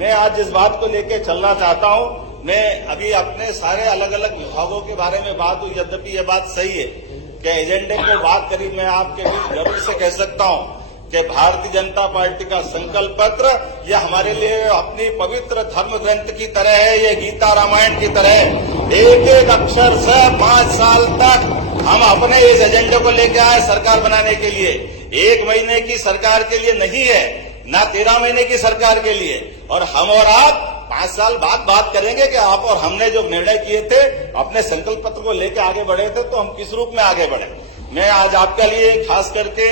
मैं आज जिस बात को लेकर चलना चाहता हूं, मैं अभी अपने सारे अलग अलग विभागों के बारे में बात हुई, यद्यपि ये बात सही है कि एजेंडे को बात करी। मैं आपके बीच गर्व से कह सकता हूं कि भारतीय जनता पार्टी का संकल्प पत्र यह हमारे लिए अपनी पवित्र धर्म ग्रंथ की तरह है, ये गीता रामायण की तरह है। एक एक अक्षर से 5 साल तक हम अपने इस एजेंडे को लेकर आए सरकार बनाने के लिए। 1 महीने की सरकार के लिए नहीं है, ना 13 महीने की सरकार के लिए। और हम और आप 5 साल बाद बात करेंगे कि आप और हमने जो निर्णय किए थे, अपने संकल्प पत्र को लेकर आगे बढ़े थे, तो हम किस रूप में आगे बढ़े। मैं आज आपके लिए खास करके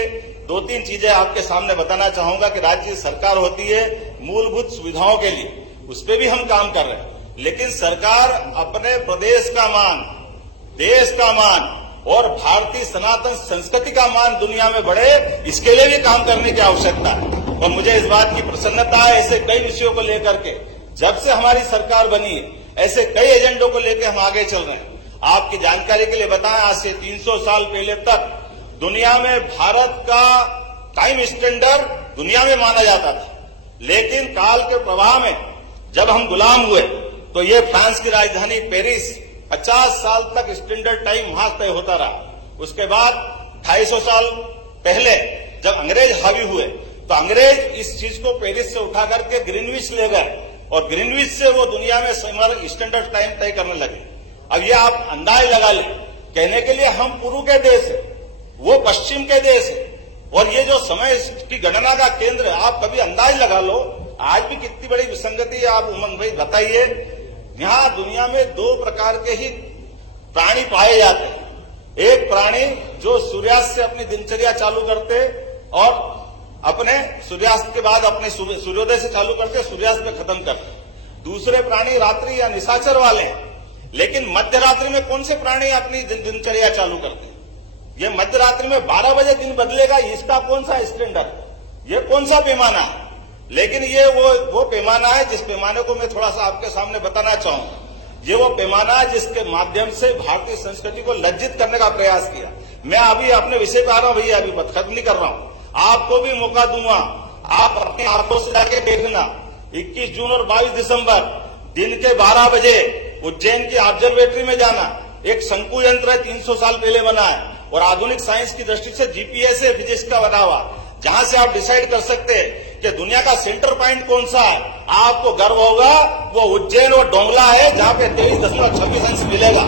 2-3 चीजें आपके सामने बताना चाहूंगा कि राज्य सरकार होती है मूलभूत सुविधाओं के लिए, उस पर भी हम काम कर रहे हैं। लेकिन सरकार अपने प्रदेश का मान, देश का मान और भारतीय सनातन संस्कृति का मान दुनिया में बढ़े, इसके लिए भी काम करने की आवश्यकता है। और मुझे इस बात की प्रसन्नता है, ऐसे कई विषयों को लेकर के जब से हमारी सरकार बनी है, ऐसे कई एजेंडों को लेकर हम आगे चल रहे हैं। आपकी जानकारी के लिए बताएं, आज से 300 साल पहले तक दुनिया में भारत का टाइम स्टैंडर्ड दुनिया में माना जाता था। लेकिन काल के प्रवाह में जब हम गुलाम हुए तो ये फ्रांस की राजधानी पेरिस 50 साल तक स्टैंडर्ड टाइम वहां तय होता रहा। उसके बाद 250 साल पहले जब अंग्रेज हावी हुए तो अंग्रेज इस चीज को पेरिस से उठा करके ग्रीनविच ले गए और ग्रीनविच से वो दुनिया में स्टैंडर्ड टाइम तय करने लगे। अब ये आप अंदाज लगा लें, कहने के लिए हम पूर्व के देश है, वो पश्चिम के देश है, और ये जो समय की गणना का केंद्र है, आप कभी अंदाज लगा लो आज भी कितनी बड़ी विसंगति है। आप उमंग भाई बताइए, यहां दुनिया में 2 प्रकार के ही प्राणी पाए जाते हैं। एक प्राणी जो सूर्यास्त से अपनी दिनचर्या चालू करते और अपने सूर्यास्त के बाद अपने सूर्योदय से चालू करते, सूर्यास्त में खत्म करते। दूसरे प्राणी रात्रि या निशाचर वाले हैं। लेकिन मध्य रात्रि में कौन से प्राणी अपनी दिनचर्या चालू करते हैं? ये मध्य रात्रि में 12 बजे दिन बदलेगा, इसका कौन सा स्टैंडर्ड, ये कौन सा पैमाना है? लेकिन ये वो पैमाना है जिस पैमाने को मैं थोड़ा सा आपके सामने बताना चाहूंगा। ये वो पैमाना है जिसके माध्यम से भारतीय संस्कृति को लज्जित करने का प्रयास किया। मैं अभी अपने विषय पे आ रहा हूं भैया, अभी खत्म नहीं कर रहा हूं। आपको भी मौका दूंगा, आप अपने आंखों से जाके देखना। 21 जून और 22 दिसंबर दिन के 12 बजे उज्जैन की ऑब्जर्वेटरी में जाना। एक शंकु यंत्र है, 300 साल पहले बना है और आधुनिक साइंस की दृष्टि से जीपीएस है, फिजिक्स का बना हुआ, जहां से आप डिसाइड कर सकते हैं कि दुनिया का सेंटर पॉइंट कौन सा है। आपको गर्व होगा वो उज्जैन और डोंगला है, जहां पे 23.26 अंश मिलेगा।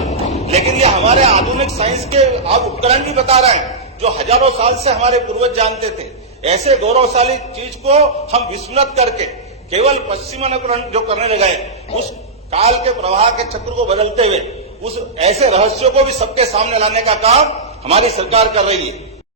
लेकिन ये हमारे आधुनिक साइंस के आप उपकरण भी बता रहे हैं, जो हजारों साल से हमारे पूर्वज जानते थे। ऐसे गौरवशाली चीज को हम विस्मृत करके केवल पश्चिमानुकरण जो करने लगे, उस काल के प्रवाह के चक्र को बदलते हुए उस ऐसे रहस्यों को भी सबके सामने लाने का काम हमारी सरकार कर रही है।